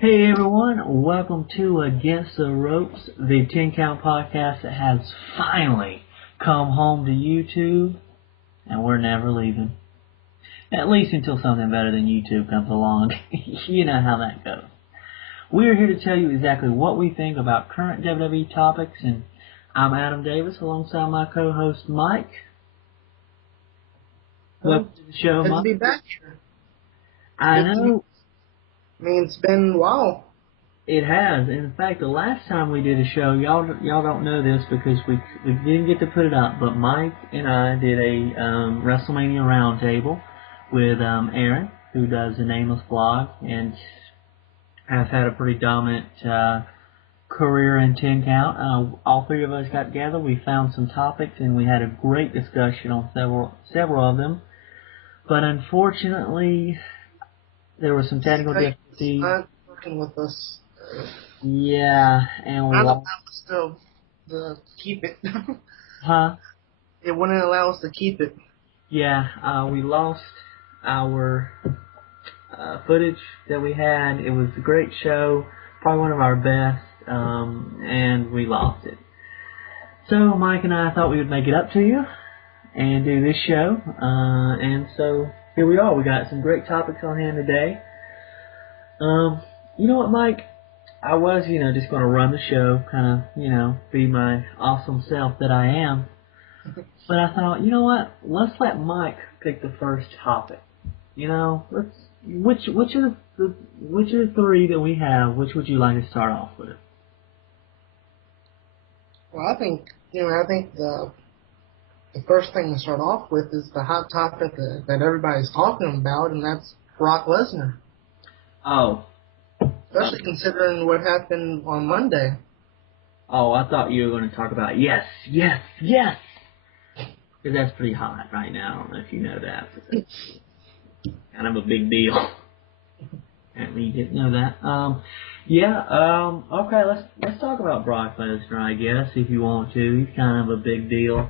Hey everyone, welcome to Against the Ropes, the 10 Count podcast that has finally come home to YouTube, and we're never leaving. At least until something better than YouTube comes along. You know how that goes. We're here to tell you exactly what we think about current WWE topics, and I'm Adam Davis alongside my co-host Mike. Welcome to the show, Good Mike. to be back here. I know. I mean, it's been a while. It has. In fact, the last time we did a show, y'all don't know this because we didn't get to put it up, but Mike and I did a WrestleMania roundtable with Aaron, who does the Nameless blog, and has had a pretty dominant career in 10 count. All three of us got together. We found some topics, and we had a great discussion on several of them. But unfortunately, there were some technical difficulties. Not working with us. Yeah, and we lost. To keep it. Huh? It wouldn't allow us to keep it. Yeah, we lost our footage that we had. It was a great show, probably one of our best, and we lost it. So Mike and I thought we would make it up to you and do this show, and so here we are. We got some great topics on hand today. You know what, Mike? I was, just going to run the show, kind of, be my awesome self that I am. But I thought, you know what? Let's let Mike pick the first topic. Which of the three that we have, which would you like to start off with? Well, I think the first thing to start off with is the hot topic that everybody's talking about, and that's Brock Lesnar. Oh. Especially considering what happened on Monday. Oh, I thought you were going to talk about yes. Because that's pretty hot right now. I don't know if you know that. It's kind of a big deal. Apparently you didn't know that. Okay, let's talk about Brock Lesnar, I guess, if you want to. He's kind of a big deal.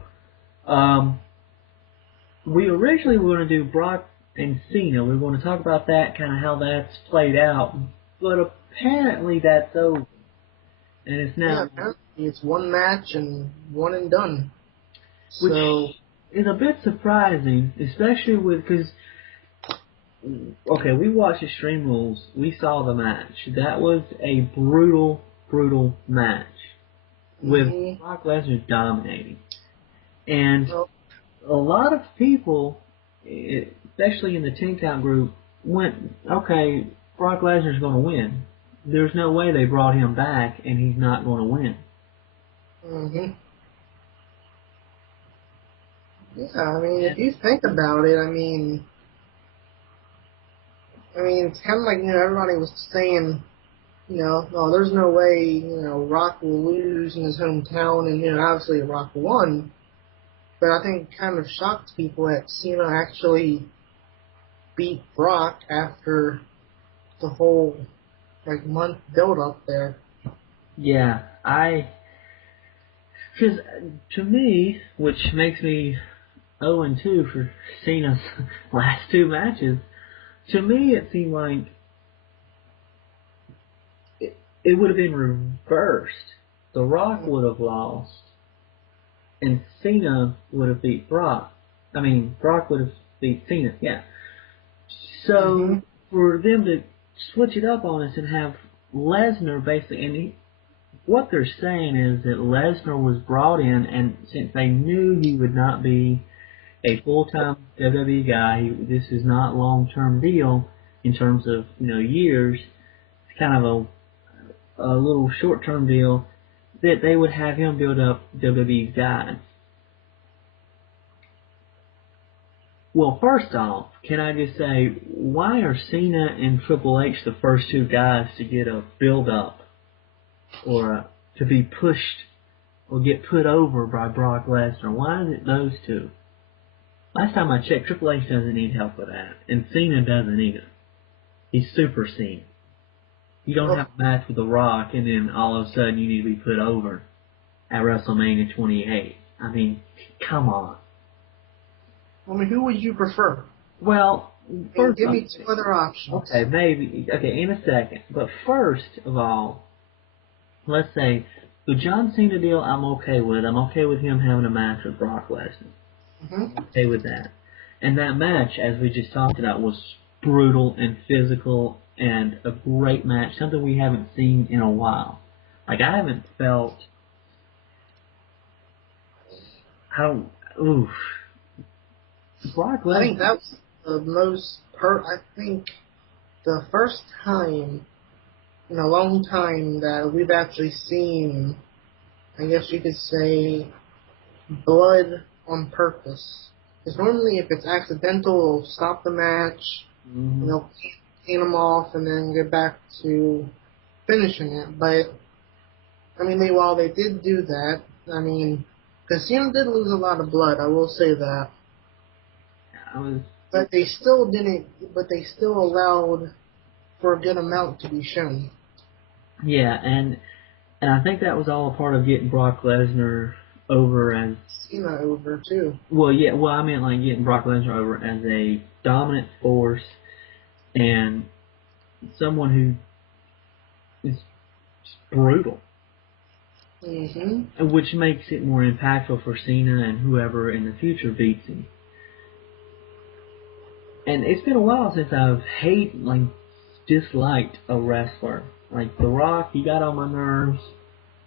We originally were going to do Brock and Cena. We were going to talk about that, kind of how that's played out. But apparently that's over. And it's now... Yeah, it's one match and one and done. Which so is a bit surprising, especially because... Okay, we watched Extreme Rules. We saw the match. That was a brutal, brutal match. With Brock Lesnar dominating. And a lot of people, especially in the 10 count group, went, okay, Brock Lesnar's going to win. There's no way they brought him back and he's not going to win. Yeah, I mean, if you think about it, I mean, it's kind of like, everybody was saying, no, there's no way, Rock will lose in his hometown, and, obviously Rock won. But I think it kind of shocked people that Cena actually beat Brock after the whole, month build-up there. Yeah, because to me, which makes me 0-2 for Cena's last two matches, to me it seemed like it would have been reversed. The Rock would have lost, and Cena would have beat Brock. I mean, Brock would have beat Cena, yeah. So, for them to switch it up on us and have Lesnar basically, and what they're saying is that Lesnar was brought in, and since they knew he would not be a full-time WWE guy, this is not a long-term deal in terms of, years, it's kind of a little short-term deal, that they would have him build up WWE's guys. Well, first off, can I just say, why are Cena and Triple H the first two guys to get a build-up or to be pushed or get put over by Brock Lesnar? Why is it those two? Last time I checked, Triple H doesn't need help with that, and Cena doesn't either. He's super Cena. You don't have a match with The Rock and then all of a sudden you need to be put over at WrestleMania 28. I mean, come on. I mean, who would you prefer? Well, And First give off, me two other options. okay, maybe, okay, in a second. But first of all, let's say the John Cena deal I'm okay with. I'm okay with him having a match with Brock Lesnar. Mm-hmm. Okay with that. And that match, as we just talked about, was brutal and physical and a great match, something we haven't seen in a while. Like, I haven't felt how, oof. Brock I think Lesnar, that was the most I think the first time in a long time that we've actually seen, I guess you could say, blood on purpose. Because normally if it's accidental, it'll stop the match, and mhm. they'll clean them off and then get back to finishing it. But, I mean, while they did do that, I mean, Casino did lose a lot of blood, I will say that. I was, But they still didn't, but they still allowed for a good amount to be shown. yeah, and I think that was all a part of getting Brock Lesnar over as, Cena over, too. well, yeah, well, I meant like getting Brock Lesnar over as a dominant force and someone who is brutal, Mm-hmm. which makes it more impactful for Cena and whoever in the future beats him. And it's been a while since I've disliked a wrestler. Like The Rock, he got on my nerves,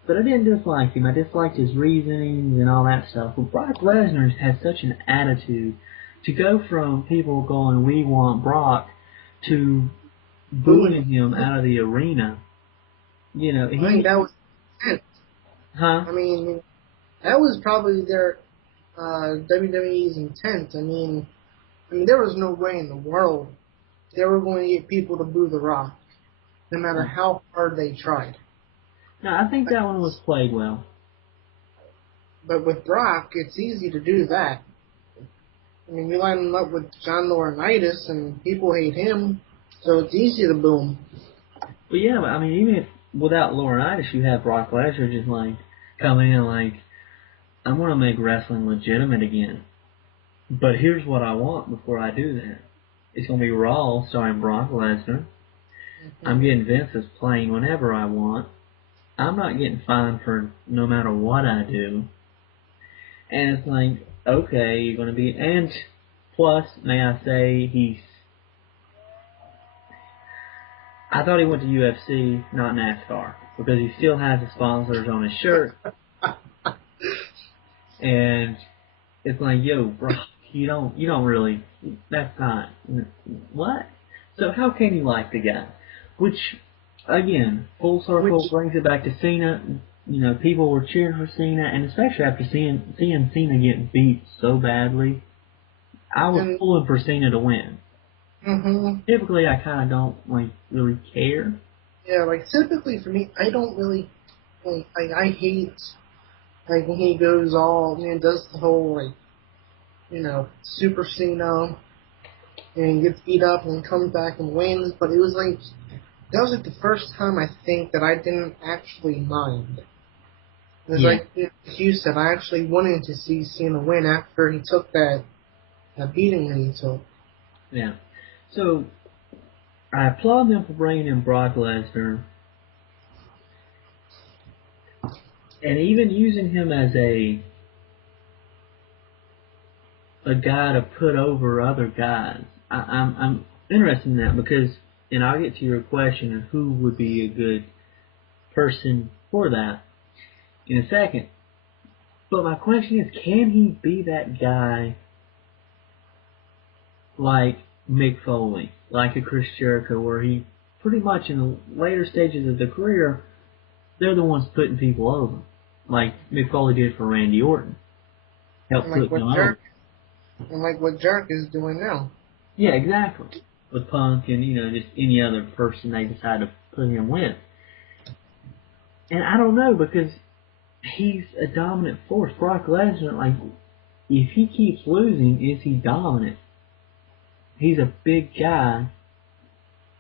but I didn't dislike him. I disliked his reasonings and all that stuff. But Brock Lesnar has such an attitude. To go from people going, "We want Brock," to Boom. booing him out of the arena, I think he, that was it. huh? I mean, that was probably their WWE's intent. I mean, there was no way in the world they were going to get people to boo The Rock, no matter how hard they tried. No, I think that one was played well. But with Brock, it's easy to do that. I mean, you line him up with John Laurinaitis, and people hate him, so it's easy to boo him. But yeah, I mean, even if without Laurinaitis, you have Brock Lesnar just like coming in like, "I'm gonna make wrestling legitimate again. But here's what I want before I do that. It's gonna be Raw starring Brock Lesnar. I'm Hmm. getting Vince's plane whenever I want. I'm not getting fined for no matter what I do." And it's like, okay, you're gonna be, and plus, may I say, I thought he went to UFC, not NASCAR, because he still has the sponsors on his shirt, and it's like, yo, bro, you don't really, that's not, what? So how can you like the guy? Which, again, full Which, circle brings it back to Cena. People were cheering for Cena, and especially after seeing Cena get beat so badly, I was and, pulling for Cena to win. hmm Typically, I kind of don't, really care. yeah, like, typically for me, I don't really, I hate, like, when he goes all, does the whole, like, Super Cena, and gets beat up and then comes back and wins, but it was like, that was like the first time I think that I didn't actually mind. It was Yeah, like you said, I actually wanted to see Cena win after he took that beating that he took. yeah. So, I applaud them for bringing in Brock Lesnar, and even using him as a guy to put over other guys. I'm interested in that because, and I'll get to your question of who would be a good person for that in a second. But my question is, can he be that guy like Mick Foley, like a Chris Jericho, where he pretty much in the later stages of the career, they're the ones putting people over, like Mick Foley did for Randy Orton, And helped like put what him over. Jerk is doing now. Yeah, exactly. With Punk and just any other person they decide to put him with. And I don't know because he's a dominant force. Brock Lesnar, like, if he keeps losing, is he dominant? He's a big guy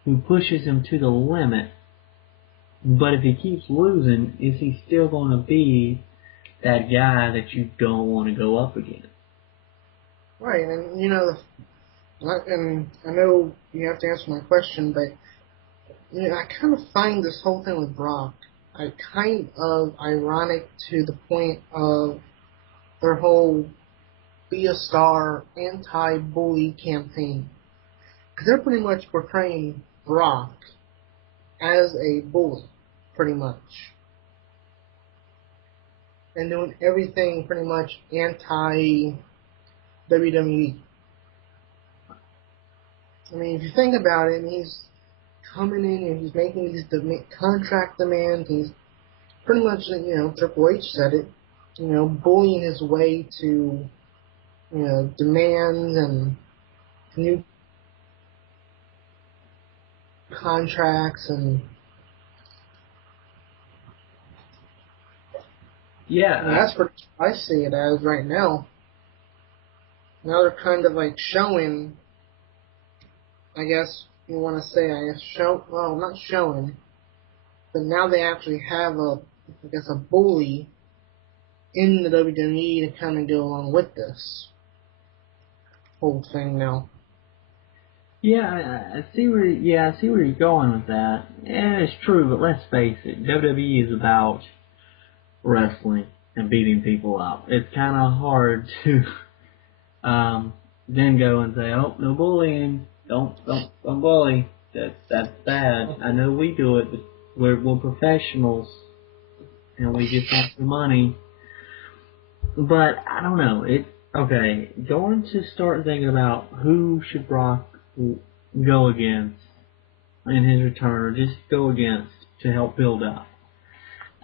who pushes him to the limit. But if he keeps losing, is he still going to be that guy that you don't want to go up against? Right, and And I know you have to answer my question, but I kind of find this whole thing with Brock kind of ironic to the point of their whole be a star anti-bully campaign. Because they're pretty much portraying Brock as a bully, pretty much. And doing everything pretty much anti WWE. I mean, if you think about it, he's coming in and he's making these contract demands. He's pretty much, Triple H said it, bullying his way to, demands and new contracts and that's what I see it as right now. Now they're kind of like showing, I guess you want to say, not showing, but now they actually have a bully in the WWE to kind of go along with this whole thing now. Yeah, I see where you're going with that. And it's true, but let's face it, WWE is about wrestling and beating people up. It's kind of hard to then go and say, "Oh, no bullying. Don't bully. That's bad." I know we do it, but we're professionals and we just want the money. But I don't know. Going to start thinking about who should Brock go against in his return, or just go against to help build up.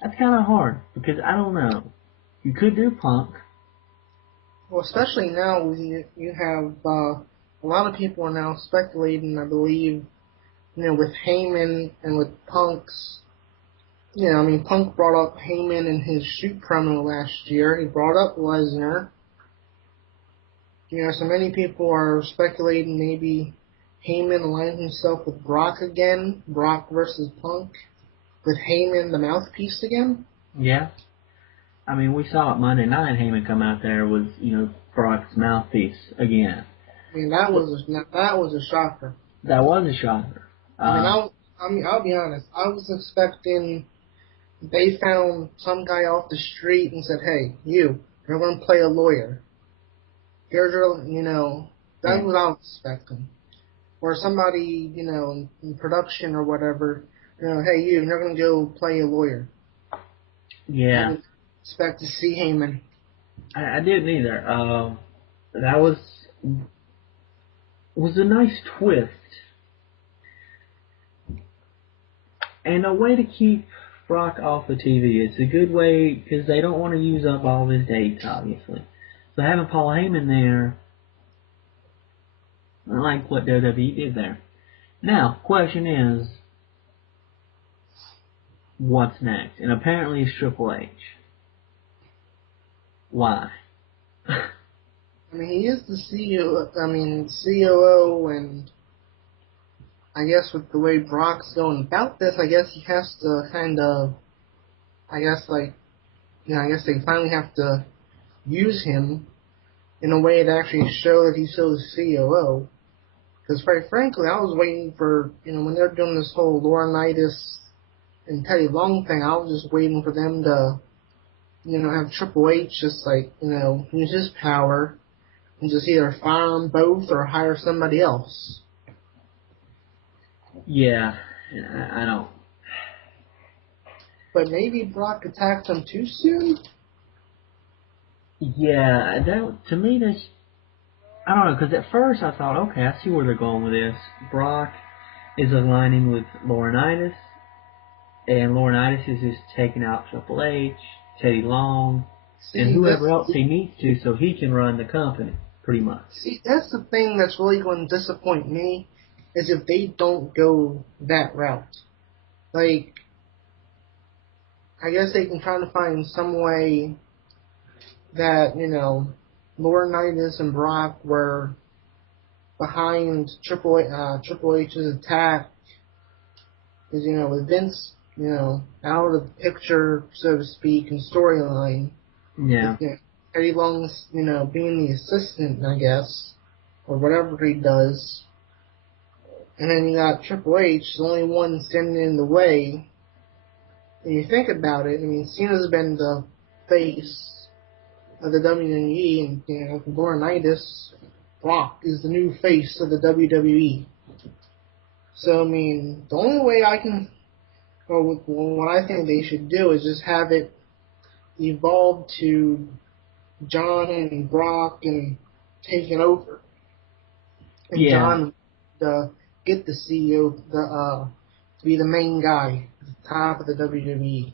That's kind of hard because I don't know. You could do Punk. Well, especially now you have a lot of people are now speculating. I believe, with Heyman and with Punk's. Punk brought up Heyman in his shoot promo last year. He brought up Lesnar. So many people are speculating maybe Heyman aligns himself with Brock again, Brock versus Punk, with Heyman the mouthpiece again. Yeah. I mean, we saw it Monday night, Heyman come out there with, Brock's mouthpiece again. I mean, that was a shocker. That was a shocker. I'll be honest. I was expecting they found some guy off the street and said, "Hey, you're going to play a lawyer. Here's your, that's what I was expecting." Or somebody, in production or whatever, "Hey, you're going to go play a lawyer." Yeah. I didn't expect to see Heyman. I didn't either. That was a nice twist. And a way to keep Brock off the TV. It's a good way because they don't want to use up all of his dates, obviously. So having Paul Heyman there, I like what WWE did there. Now, question is, what's next? And apparently it's Triple H. Why? I mean, he is the CEO. COO, and I guess with the way Brock's going about this, I guess he has to kind of, I guess they finally have to use him in a way to actually show that he's still the COO. Because quite frankly, I was waiting for, when they're doing this whole Laurinaitis and Teddy Long thing, I was just waiting for them to, have Triple H just use his power and just either fire them both or hire somebody else. Yeah, I don't. But maybe Brock attacked him too soon? Yeah, to me, that's, I don't know, because at first I thought, okay, I see where they're going with this. Brock is aligning with Laurinaitis, and Laurinaitis is just taking out Triple H, Teddy Long, and whoever else he needs to so he can run the company, pretty much. See, that's the thing that's really going to disappoint me, is if they don't go that route. Like, I guess they can try to find some way that, Laurinaitis and Brock were behind Triple H's attack. Because, with Vince, out of the picture, so to speak, and storyline. Yeah. Eddie Long's, being the assistant, I guess, or whatever he does. And then you got Triple H, the only one standing in the way. And you think about it, I mean, Cena's been the face of the WWE, and Laurinaitis, Brock is the new face of the WWE. So I mean, the only way I can, or what I think they should do is just have it evolve to John and Brock and taking over, and Yeah. John get the CEO to be the main guy at the top of the WWE.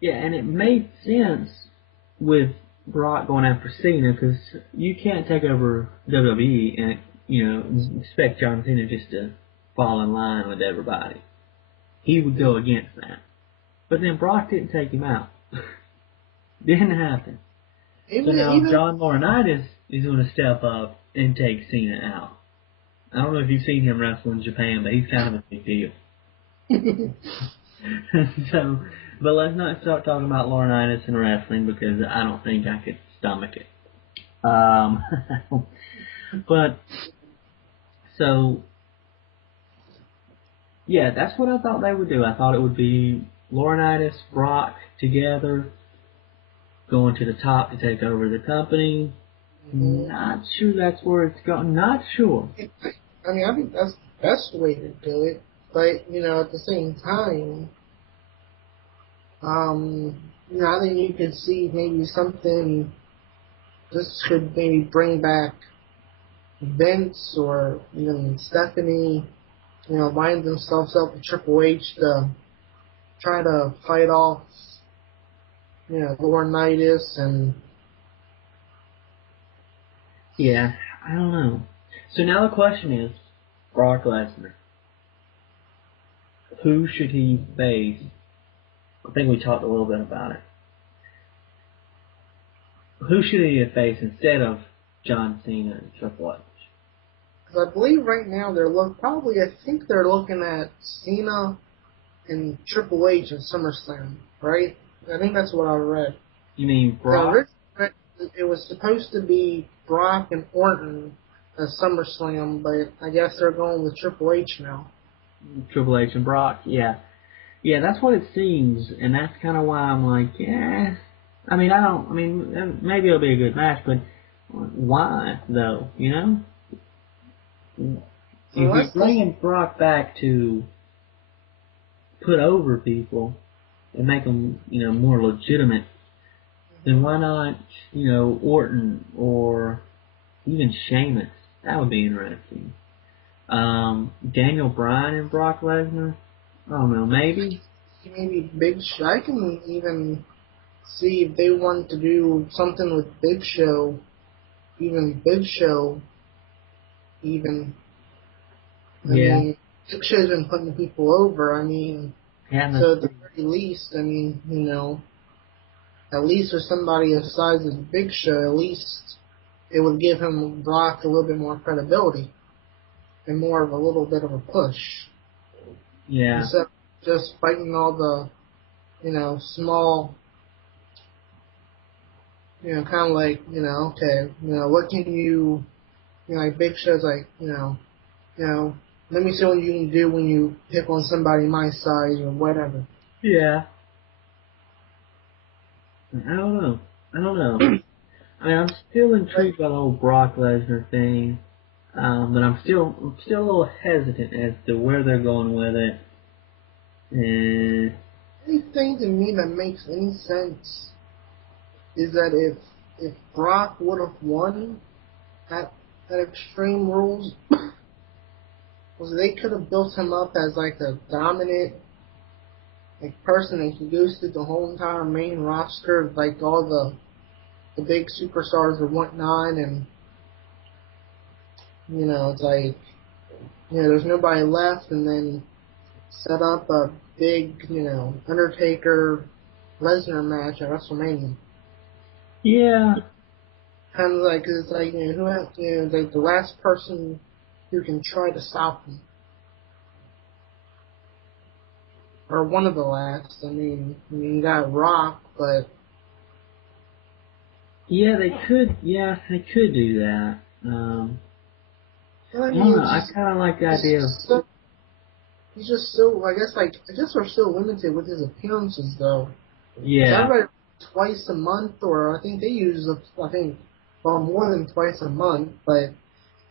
Yeah, and it made sense with Brock going after Cena because you can't take over WWE and expect John Cena just to fall in line with everybody. He would go against that. But then Brock didn't take him out. Didn't happen. So now John Laurinaitis is going to step up and take Cena out. I don't know if you've seen him wrestle in Japan, but he's kind of a big deal. So, but let's not start talking about Laurinaitis and wrestling because I don't think I could stomach it. But, so, yeah, that's what I thought they would do. I thought it would be Laurinaitis, Brock together, going to the top to take over the company. Not sure that's where it's going. Not sure. I mean, I think that's the best way to do it. But, at the same time, I think you could see maybe something, this could maybe bring back Vince or even Stephanie, line themselves up with Triple H to try to fight off, Laurinaitis and... Yeah, I don't know. So now the question is, Brock Lesnar. Who should he face? I think we talked a little bit about it. Who should he face instead of John Cena and Triple H? Because I believe right now I think they're looking at Cena and Triple H in SummerSlam, right? I think that's what I read. You mean Brock? It was supposed to be Brock and Orton at SummerSlam, but I guess they're going with Triple H now. Triple H and Brock, yeah. Yeah, that's what it seems, and that's kind of why I'm like, yeah. Maybe it'll be a good match, but why, though, If you're bringing Brock back to put over people and make them, more legitimate, then why not, Orton or even Sheamus? That would be interesting. Daniel Bryan and Brock Lesnar? I don't know, maybe? Maybe Big Show. I can even see if they want to do something with Big Show. Even Big Show. I mean, Big Show's been putting people over. So at the very least, at least for somebody as size as Big Show, at least it would give him Brock a little bit more credibility and more of a little bit of a push. Yeah. Instead of just fighting all the, small, kind of like, okay, what can you, like Big Show's like, let me see what you can do when you pick on somebody my size or whatever. Yeah. I don't know. I'm still intrigued by the whole Brock Lesnar thing, but I'm still a little hesitant as to where they're going with it. Anything to me that makes any sense is that if Brock would have won at Extreme Rules, was they could have built him up as like a dominant person, and he goes through the whole entire main roster, like all the big superstars and whatnot, and it's like there's nobody left, and then set up a big Undertaker Lesnar match at WrestleMania. Yeah. Kind of like it's like who has like the last person who can try to stop him. Or one of the last. You got Rock, but... Yeah, they could do that. I I don't mean, know. it's I just kind of like the idea of, he's just so. I guess we're so limited with his appearances though. Because yeah, everybody twice a month, or I think they use well more than twice a month, but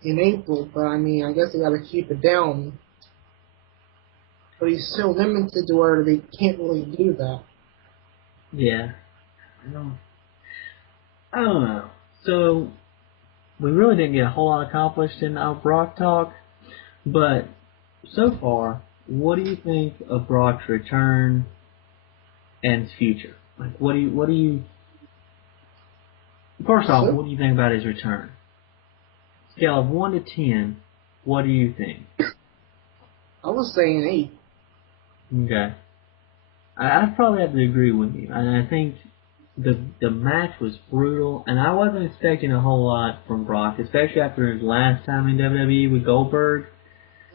in April. But I mean, I guess they got to keep it down. But he's so limited to where they can't really do that. yeah. I don't, I don't know. So we really didn't get a whole lot accomplished in our Brock talk, but so far, what do you think of Brock's return and his future? Like, what do you, first off, So what do you think about his return? Scale of 1 to 10, what do you think? I was saying 8. Okay. I'd probably have to agree with you. And I think the match was brutal, and I wasn't expecting a whole lot from Brock, especially after his last time in WWE with Goldberg.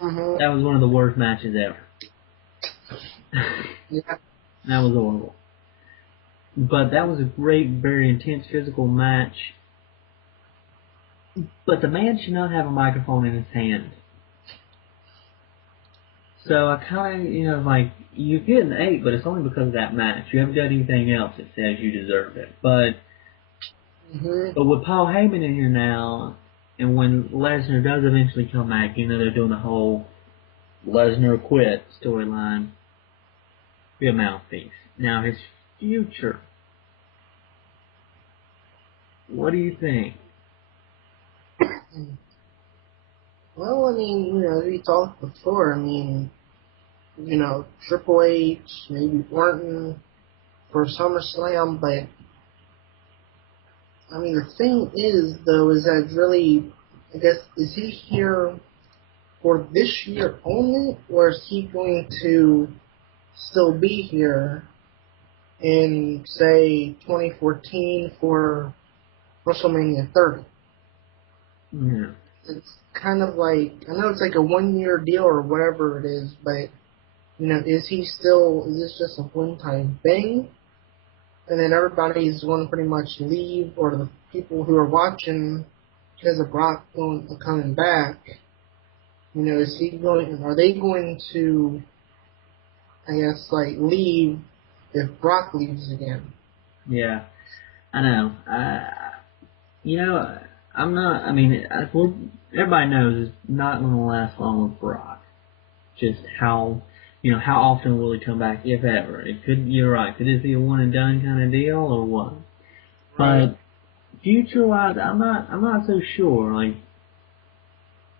Mm-hmm. That was one of the worst matches ever. Yeah. That was horrible. But that was a great, very intense physical match. But the man should not have a microphone in his hand. So I kind of, like, you get an 8, but it's only because of that match. You haven't done anything else that says you deserve it. But Mm-hmm. with Paul Heyman in here now, and when Lesnar does eventually come back, they're doing the whole Lesnar quit storyline. Be a mouthpiece. Now his future. What do you think? Well, I mean, as we talked before, I mean, Triple H, maybe Orton for SummerSlam, but I mean, the thing is, though, is that really, I guess, is he here for this year only, or is he going to still be here in, say, 2014 for WrestleMania 30? Yeah. It's kind of like, I know it's like a 1 year deal or whatever it is, but, is this just a one-time thing? And then everybody's going to pretty much leave, or the people who are watching because of Brock coming back, are they going to, I guess, like, leave if Brock leaves again? Yeah. I know. You know, I'm not. I mean, everybody knows it's not going to last long with Brock. Just how often will he come back, if ever? It could. You're right. Could this be a one and done kind of deal, or what? Right. But future wise, I'm not so sure. Like,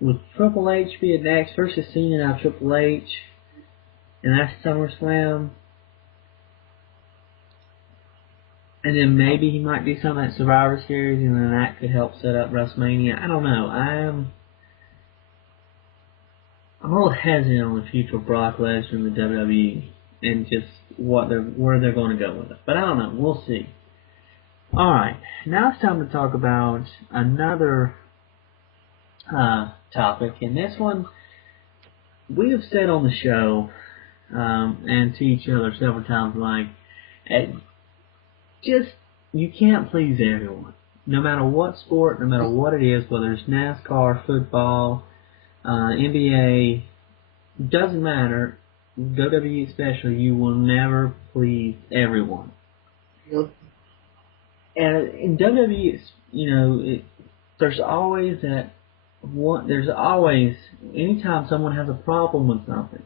with Triple H being next versus Cena now Triple H, and that's SummerSlam. And then maybe he might do some at Survivor Series, and then that could help set up WrestleMania. I don't know. I'm a little hesitant on the future of Brock Lesnar in the WWE and just where they're going to go with it. But I don't know. We'll see. All right, now it's time to talk about another topic, and this one we have said on the show and to each other several times, like, eh, just you can't please everyone. No matter what sport, no matter what it is, whether it's NASCAR, football, NBA, doesn't matter. WWE especially, you will never please everyone. Yep. And in WWE, there's always that one. There's always anytime someone has a problem with something,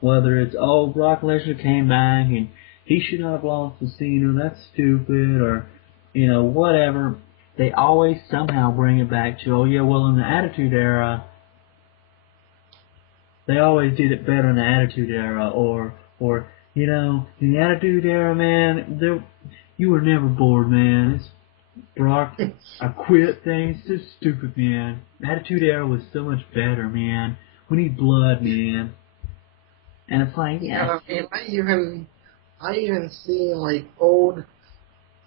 whether it's Brock Lesnar came back and he should not have lost to Cena, that's stupid, or whatever. They always somehow bring it back to, in the Attitude Era, they always did it better in the Attitude Era, or in the Attitude Era, man, you were never bored, man. It's Brock, I quit thing. It's just stupid, man. Attitude Era was so much better, man. We need blood, man. And it's like, yeah. I mean, I even see, like, old,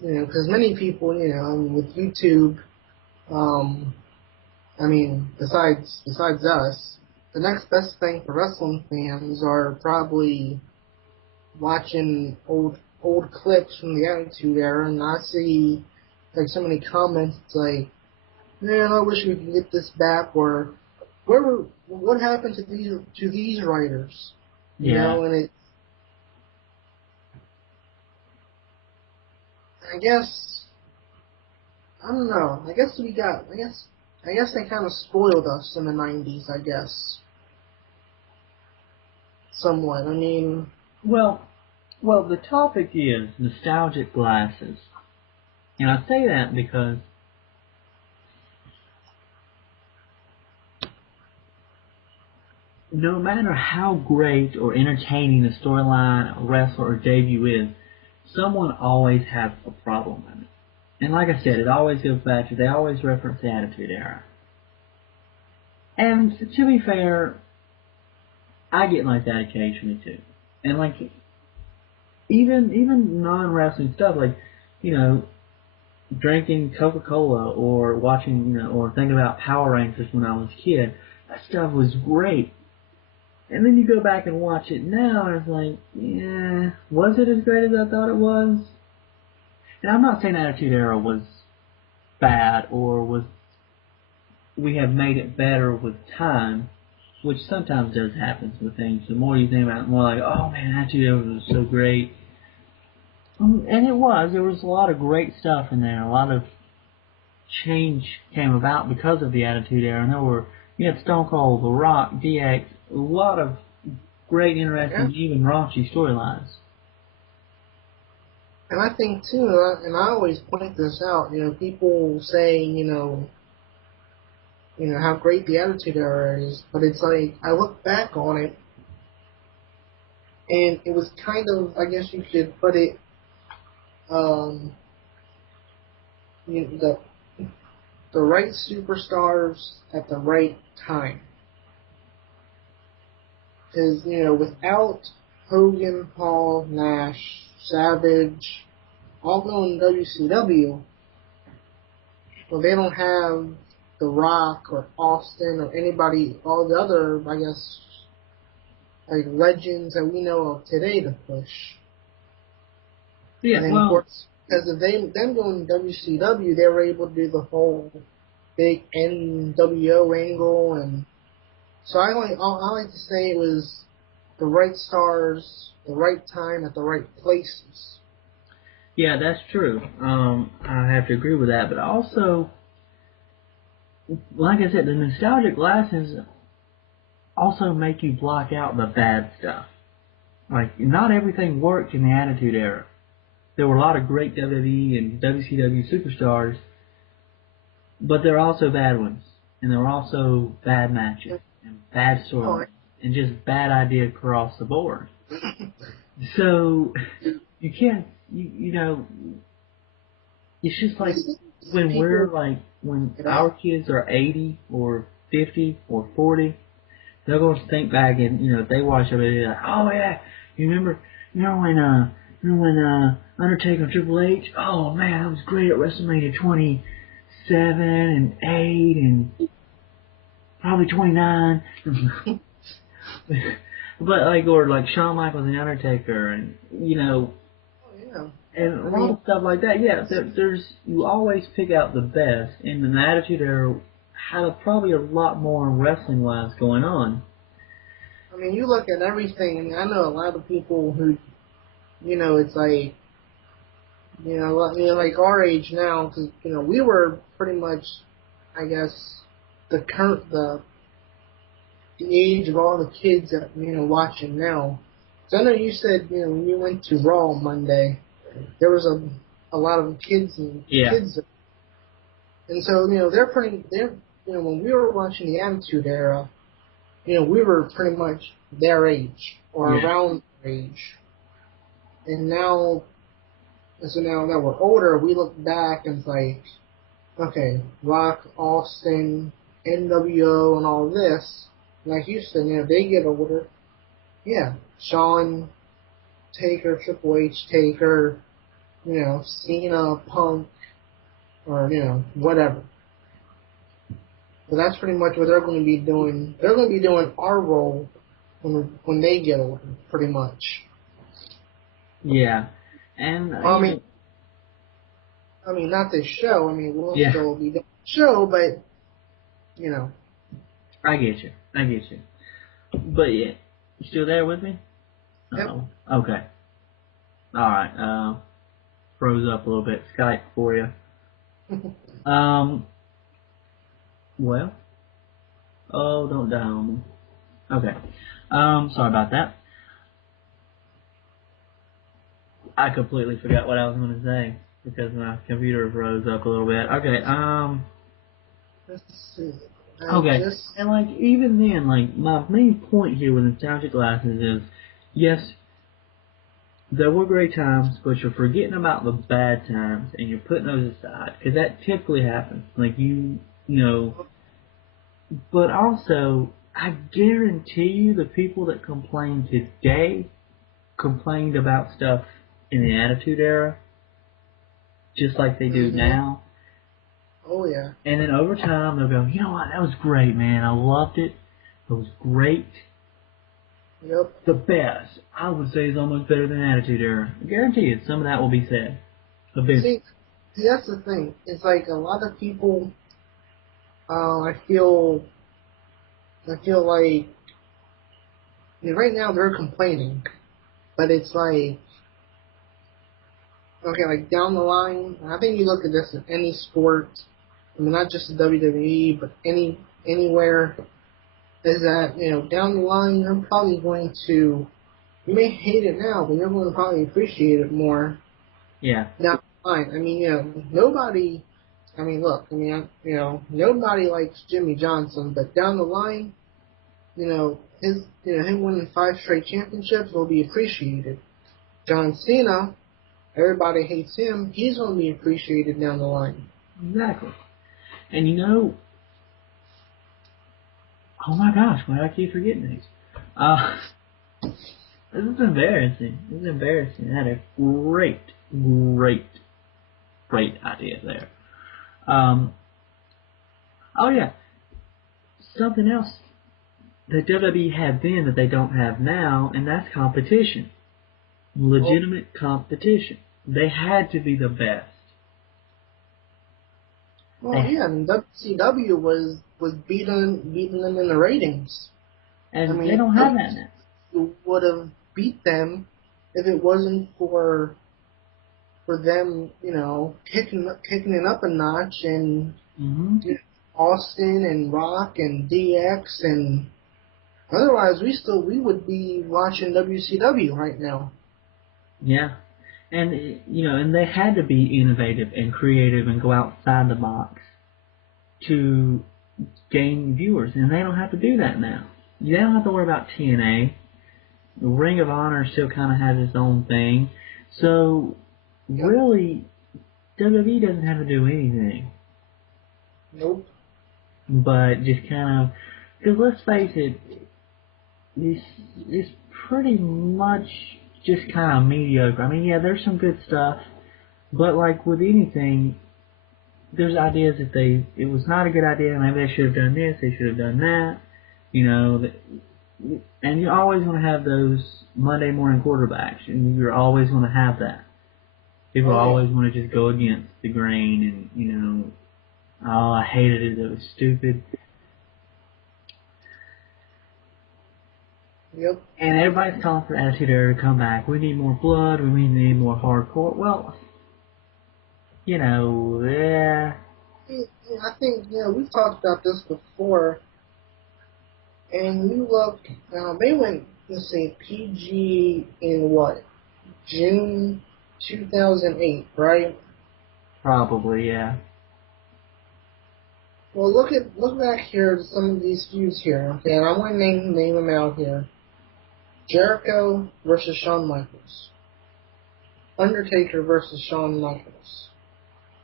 because many people, with YouTube, I mean, besides us, the next best thing for wrestling fans are probably watching old clips from the Attitude Era, and I see, like, so many comments like, Man, I wish we could get this back. What happened to these writers? You Yeah. know, and I guess I don't know. I guess they kind of spoiled us in the '90s. I guess somewhat. I mean, Well, the topic is nostalgic glasses. And I say that because no matter how great or entertaining a storyline, a wrestler, or debut is, someone always has a problem with it. And like I said, it always goes back to, they always reference the Attitude Era. And to be fair, I get like that occasionally too. And like, even non-wrestling stuff, like, you know, drinking Coca-Cola or watching, or thinking about Power Rangers when I was a kid, that stuff was great. And then you go back and watch it now, and it's like, yeah, was it as great as I thought it was? And I'm not saying Attitude Era was bad or we have made it better with time, which sometimes does happen with things. The more you think about it, the more like, oh man, Attitude Era was so great. And it was. There was a lot of great stuff in there. A lot of change came about because of the Attitude Era. And you had Stone Cold, The Rock, DX, a lot of great, yeah. interesting, even raunchy storylines. And I think too, and I always point this out. You know, people saying, how great the Attitude Era is, but it's like I look back on it, and it was kind of, I guess you could put it, um, you know, the right superstars at the right time. Because without Hogan, Paul, Nash, Savage, all going to WCW, well, they don't have The Rock or Austin or anybody, all the other, I guess, like legends that we know of today to push. Yeah, And then, of well, course, because of them going to WCW, they were able to do the whole big NWO angle, and so I like to say it was the right stars, the right time at the right places. yeah, that's true. I have to agree with that. But also, like I said, the nostalgic glasses also make you block out the bad stuff. Like, not everything worked in the Attitude Era. There were a lot of great WWE and WCW superstars, but there are also bad ones. And there were also bad matches and bad Oh, storylines and just bad ideas across the board. So, you can't, it's just you like see when people when get our out. kids are 80 or 50 or 40, they're going to think back and, if they watch it, they're like, oh yeah, you know when Undertaker and Triple H, oh man, that was great at WrestleMania 27 and 8 and probably 29. But or like Shawn Michaels and Undertaker and, Oh yeah, and a I lot mean, of stuff like that. Yeah, you always pick out the best, and the Attitude Era had probably a lot more wrestling wise going on. you look at everything. I mean, I know a lot of people who, it's like, like our age now, because we were pretty much, I guess, the age of all the kids that watching now. So I know you said when you went to Raw Monday, there was a lot of Yeah, kids, and so they're when we were watching the Attitude Era, we were pretty much their age or yeah, around their age, and now that we're older, we look back and it's like, okay, Rock, Austin, NWO, and all this. Like you said, they get older. Yeah, Shawn, Taker, Triple H, Taker, Cena, Punk, or whatever. So that's pretty much what they're going to be doing. They're going to be doing our role when they get older, pretty much. yeah, and I mean, not this show. I mean, we'll yeah, still be doing show, but you know. I get you. I get you. But yeah, you still there with me? Yep. Oh, okay. All right. Froze up a little bit. Skype for you. Um. Well. Oh, don't die on me. Okay. Sorry about that. I completely forgot what I was going to say because my computer froze up a little bit. Okay. Let's see. Okay. And like even then, like my main point here with nostalgic glasses is, yes, there were great times, but you're forgetting about the bad times and you're putting those aside because that typically happens. Like you know, but also I guarantee you the people that complain today complained about stuff in the Attitude Era just like they do Mm-hmm. now. Oh yeah. And then over time they'll go, you know what, that was great, man. I loved it. It was great. Yep. The best. I would say is almost better than Attitude Era. I guarantee you some of that will be said. See, that's the thing. It's like a lot of people. I feel. I feel like right now they're complaining, but it's like okay, like down the line. I think you look at this in any sport. I mean, not just the WWE, but anywhere. Is that down the line you're probably going to. You may hate it now, but you're going to probably appreciate it more. Yeah. Down the line. I mean, nobody. I mean, look. I mean, nobody likes Jimmy Johnson, but down the line, him winning 5 straight championships will be appreciated. John Cena, everybody hates him. He's going to be appreciated down the line. Exactly. And oh my gosh, why do I keep forgetting these? This is embarrassing. This is embarrassing. I had a great idea there. Oh yeah, something else that WWE had then that they don't have now, and that's competition. Legitimate competition. They had to be the best. Well, yeah, and WCW was beating them in the ratings. I And they mean, don't have that now. you would have beat them if it wasn't for them, kicking it up a notch and Mm-hmm. Austin and Rock and DX and otherwise we would be watching WCW right now. Yeah. And, and they had to be innovative and creative and go outside the box to gain viewers. And they don't have to do that now. They don't have to worry about TNA. Ring of Honor still kind of has its own thing. So, Yep. really, WWE doesn't have to do anything. Nope. But just kind of, because let's face it, it's pretty much just kind of mediocre. I mean, yeah, there's some good stuff, but like with anything, there's ideas that it was not a good idea. Maybe they should have done this, they should have done that, and you're always going to have those Monday morning quarterbacks, and you're always going to have that. People always want to just go against the grain, and oh, I hated it. It was stupid. Yep. And everybody's calling for Attitude Era to come back. We need more blood. We need more hardcore. Well, yeah. I think we've talked about this before, and you look. They went, let's say, PG in what, June 2008, right? Probably, yeah. Well, look back here at some of these feuds here, okay? And I'm going to name them out here. Jericho versus Shawn Michaels. Undertaker versus Shawn Michaels.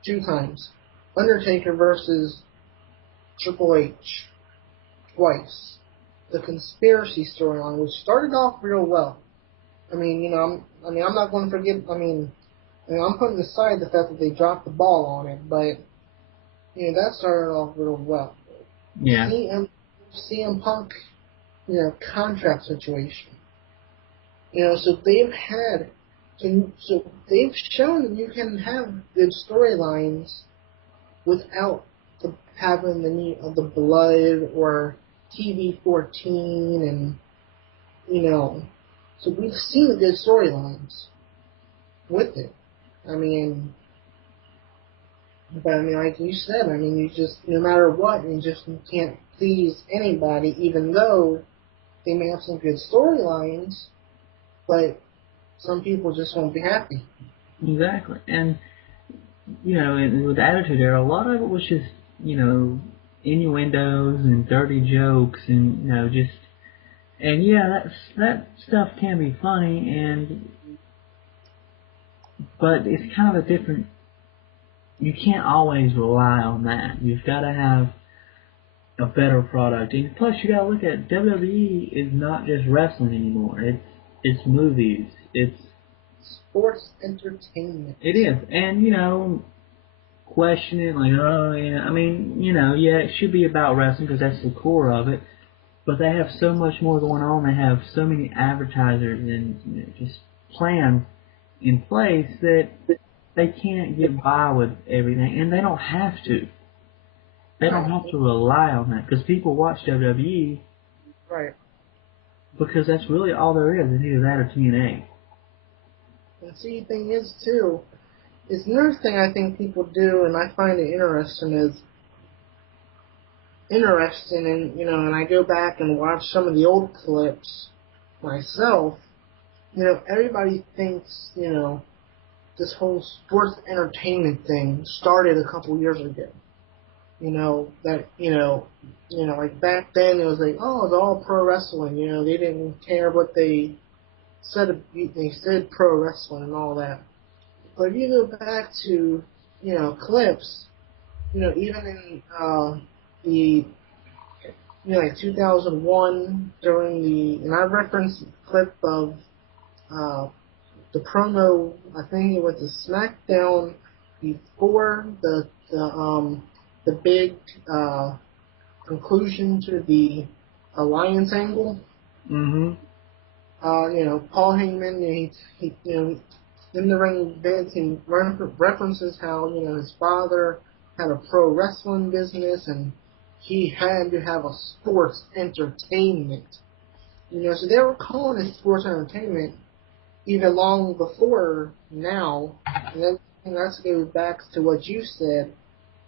2 times. Undertaker versus Triple H. Twice. The conspiracy storyline, which started off real well. I mean, I'm not going to forget. I'm putting aside the fact that they dropped the ball on it, but that started off real well. Yeah. CM Punk, contract situation. So they've had, so they've shown that you can have good storylines without the having the need of the blood or TV-14 and, so we've seen the good storylines with it. I mean, but I mean, like you said, I mean, you just, no matter what, you can't please anybody, even though they may have some good storylines, but some people just won't be happy. Exactly. And, with the Attitude Era, a lot of it was just, innuendos and dirty jokes and, just, and yeah, that stuff can be funny, but it's kind of a different, you can't always rely on that. You've got to have a better product. And plus, you got to look at WWE is not just wrestling anymore. It's movies. It's sports entertainment. It is, and questioning like, oh yeah, I mean, yeah, it should be about wrestling because that's the core of it. But they have so much more going on. They have so many advertisers and just plans in place that they can't get by with everything, and they don't have to. They don't have to rely on that because people watch WWE right because that's really all there is. It's either that or TNA. And see, the thing is too, is another thing I think people do, and I find it interesting, and I go back and watch some of the old clips myself. Everybody thinks, this whole sports entertainment thing started a couple years ago. Like back then it was like, oh, it's all pro wrestling. They didn't care what they said. They said pro wrestling and all that. But if you go back to, clips, even in the, like 2001 and I referenced the clip of the promo. I think it was the SmackDown before the big conclusion to the Alliance angle. Mm-hmm. Paul Heyman, he in the ring, he references how his father had a pro wrestling business and he had to have a sports entertainment. So they were calling it sports entertainment even long before now. And then that goes back to what you said.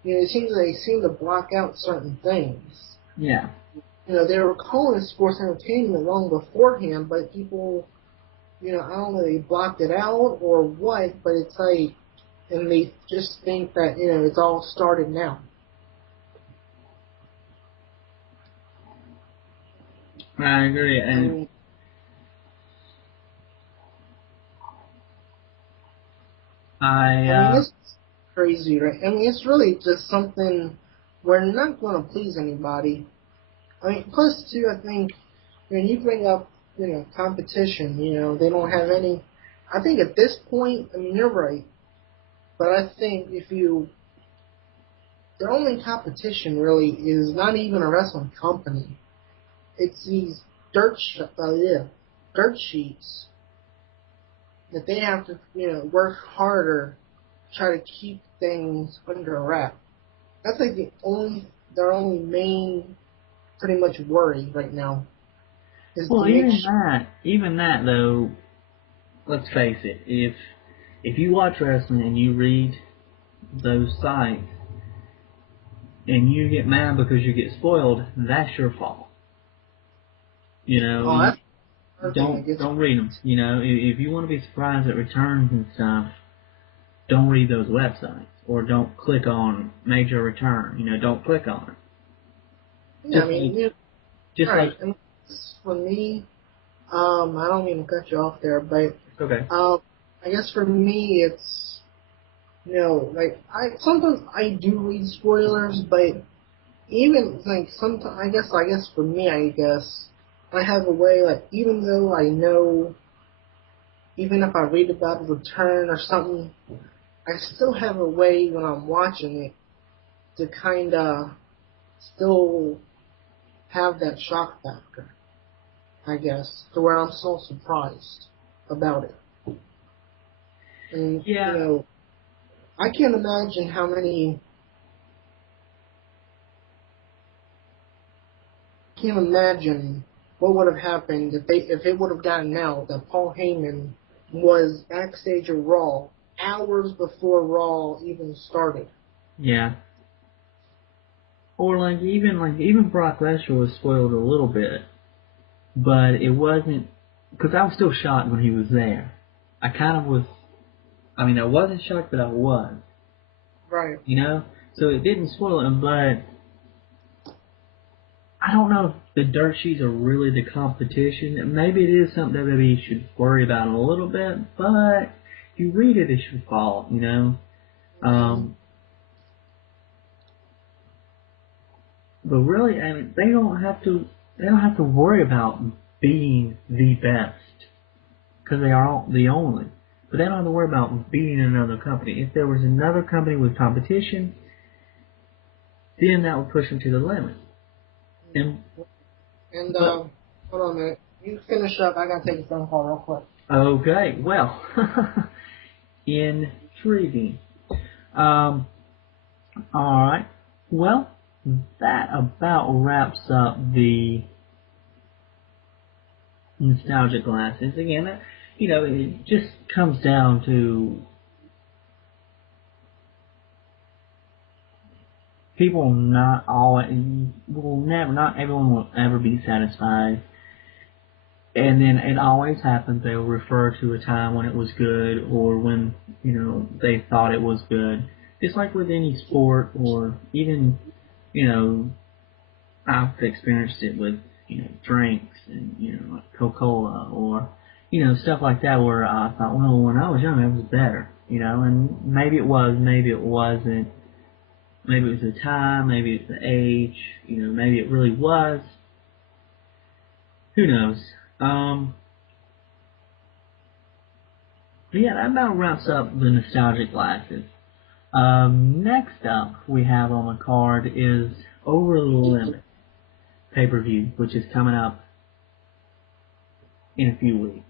It seems they seem to block out certain things. Yeah. They were calling it sports entertainment long beforehand, but people, I don't know, they blocked it out or what, but it's like, and they just think that, it's all started now. I agree. And I mean, it's crazy, right? I mean, it's really just something we're not going to please anybody. I mean, plus, too, I think when you bring up, competition, they don't have any. I think at this point, I mean, you're right. But I think the only competition really is not even a wrestling company. It's these dirt sheets that they have to, work harder, try to keep things under wrap. That's like their only main, pretty much worry right now. Well, even that though, let's face it, if you watch wrestling and you read those sites and you get mad because you get spoiled, that's your fault. Don't read them. If you want to be surprised at returns and stuff, don't read those websites or don't click on major return. Don't click on it. Yeah, just right. like For me, I don't mean to cut you off there, but okay. I guess for me it's like sometimes I do read spoilers, but even like sometimes I guess for me I have a way, like, even though I know, even if I read about a return or something, I still have a way when I'm watching it to kind of still have that shock factor, I guess, to where I'm so surprised about it. And, yeah. I can't imagine how many can't imagine what would have happened if it would have gotten out that Paul Heyman was backstage at Raw hours before Raw even started. Yeah. Or even Brock Lesnar was spoiled a little bit, but it wasn't, because I was still shocked when he was there. I kind of was. I mean, I wasn't shocked, but I was. Right. So it didn't spoil him, but I don't know if the dirt sheets are really the competition. Maybe it is something WWE should worry about a little bit, but if you read it, it's your fault, But really, I mean, they don't have to worry about being the best, because they are the only. But they don't have to worry about beating another company. If there was another company with competition, then that would push them to the limit. Hold on a minute. You finish up. I gotta take a phone call real quick. Okay, well, intriguing. Alright, well, that about wraps up the nostalgic glasses. Again, it just comes down to people not everyone will ever be satisfied. And then it always happens, they'll refer to a time when it was good or when, they thought it was good. Just like with any sport or even, I've experienced it with, drinks and, like Coca-Cola or, stuff like that where I thought, well, when I was young, it was better, and maybe it was, maybe it wasn't. Maybe it was the time, maybe it's the age, maybe it really was. Who knows? But yeah, that about wraps up the nostalgic glasses. Next up we have on the card is Over the Limit pay-per-view, which is coming up in a few weeks.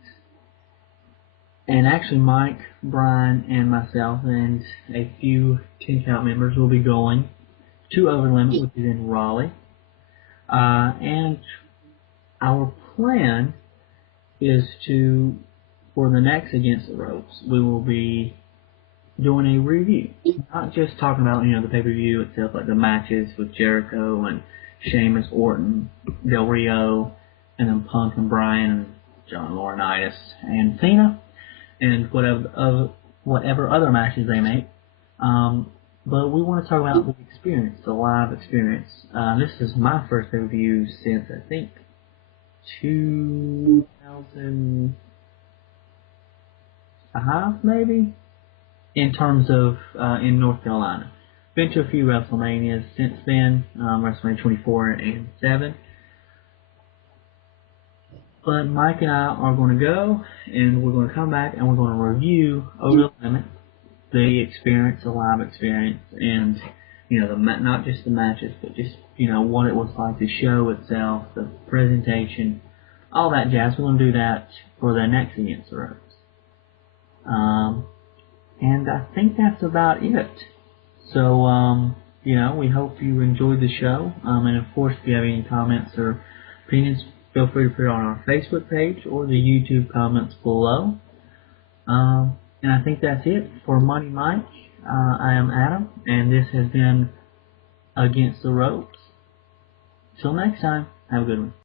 And actually Mike, Brian, and myself and a few 10 Count members will be going to Over the Limit, which is in Raleigh. And our plan is for the next Against the Ropes, we will be doing a review. Not just talking about, the pay-per-view itself, like the matches with Jericho and Sheamus, Orton, Del Rio, and then Punk and Bryan and John Laurinaitis and Cena, and whatever other matches they make. But we want to talk about the experience, the live experience. This is my first pay-per-view since, I think, 2005, maybe, in terms of in North Carolina. Been to a few WrestleManias since then, WrestleMania 24 and 7. But Mike and I are going to go, and we're going to come back, and we're going to review Over the Limit, the experience, the live experience, and not just the matches, but just what it was like, the show itself, the presentation, all that jazz. We're going to do that for the next Against the Ropes. And I think that's about it. So, we hope you enjoyed the show. And of course, if you have any comments or opinions, feel free to put it on our Facebook page or the YouTube comments below. And I think that's it for Money Mike. I am Adam, and this has been Against the Ropes. Till next time, have a good one.